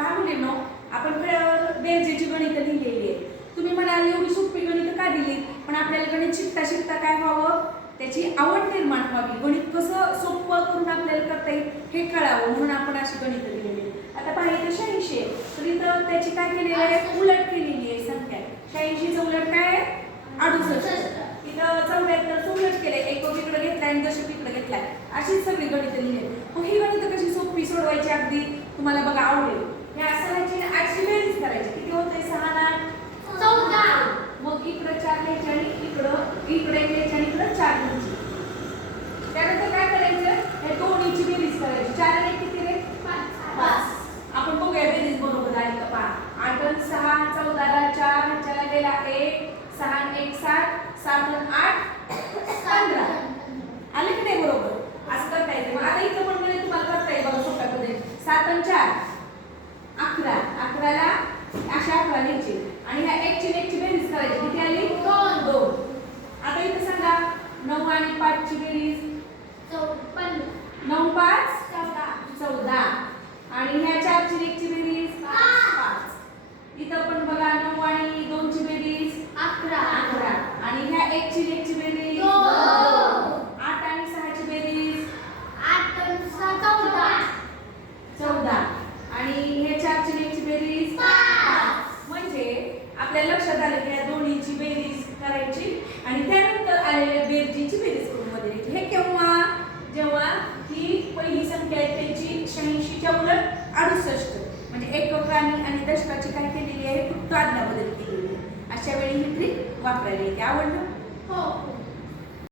पहा मुलींनो, आपण बेरजेची गणितं लिहिलेली आहेत. तुम्ही म्हणाल एवढी सोपी गणितं का दिली, पण आपल्याला गणित शिकता शिकता काय व्हावं, त्याची आवड निर्माण व्हावी, गणित कसं सोपं करून आपल्याला करता येईल हे कळावं, म्हणून आपण अशी गणितं लिहिलेली. आता पहा इथं 86 आहे, तर इथं त्याची काय केलेली आहे, उलट केलेली आहे संख्या. 86 चं उलट काय आहे, 68. इथं 74 उलट केलंय, एक इकडे घेतलाय आणि दशक इकडे घेतलाय. अशीच सगळी गणितं लिहिली. मग ही गणितं कशी सोपी सोडवायची अगदी तुम्हाला बघा आवडेल. हे असं व्हायची, 8ची बेरीज करायची. किती होतंय, 6 आणि 8 14. मग इकडं 4 घ्यायचे आणि इकडे घ्यायचे आणि इकडं 4 घ्यायचे. त्यानंतर काय करायचं, हे दोन्हीची बेरीज करायची. 4 आणि 1 किती रे, 5. आपण बघूया बेरीज बरोबर आली का. पहा 8 आणि 6 14, 4 ह्याच्याला गेला 1, 6 आणि 1 7, 7 आणि 8 15. आले की नाही बरोबर, असं करता येते. मग आता इथं पण म्हणजे तुम्हाला करता येईल बघा सोप्या पद्धतीने. 7 आणि 4 11, 11ला अशा 11 घ्यायचे आणि ह्या 1 ची बेरीज करायची. किती आली, 2. आता इथं सांगा 9 आणि 5 ची बेरीज 9 5 14 आणि ह्या 4 ची 1 ची बेरीज 5. इथं पण बघा 9 आणि 2 ची बेरीज 11 आणि ह्या 1 ची बेरीज 8 आणि 6 ची बेरीज 14 आणि हे 4 ची 1 ची बेरीज 5. म्हणजे आपल्या लक्षात आलं की या दोन्हीची बेरीज करायची आणि त्यानंतर आलेल्या बेरजीची बेरीज करून मध्ये द्यायची. हे केव्हा, जेव्हा ही पहिली संख्या आहे त्याची 86 च्या उलट 68 म्हणजे एककांनी आणि दशकाची काय केलेली आहे, फक्त आदला बदल केलेली आहे. अशा वेळी ही ट्रिक वापरायला येते. आवडलं? हो.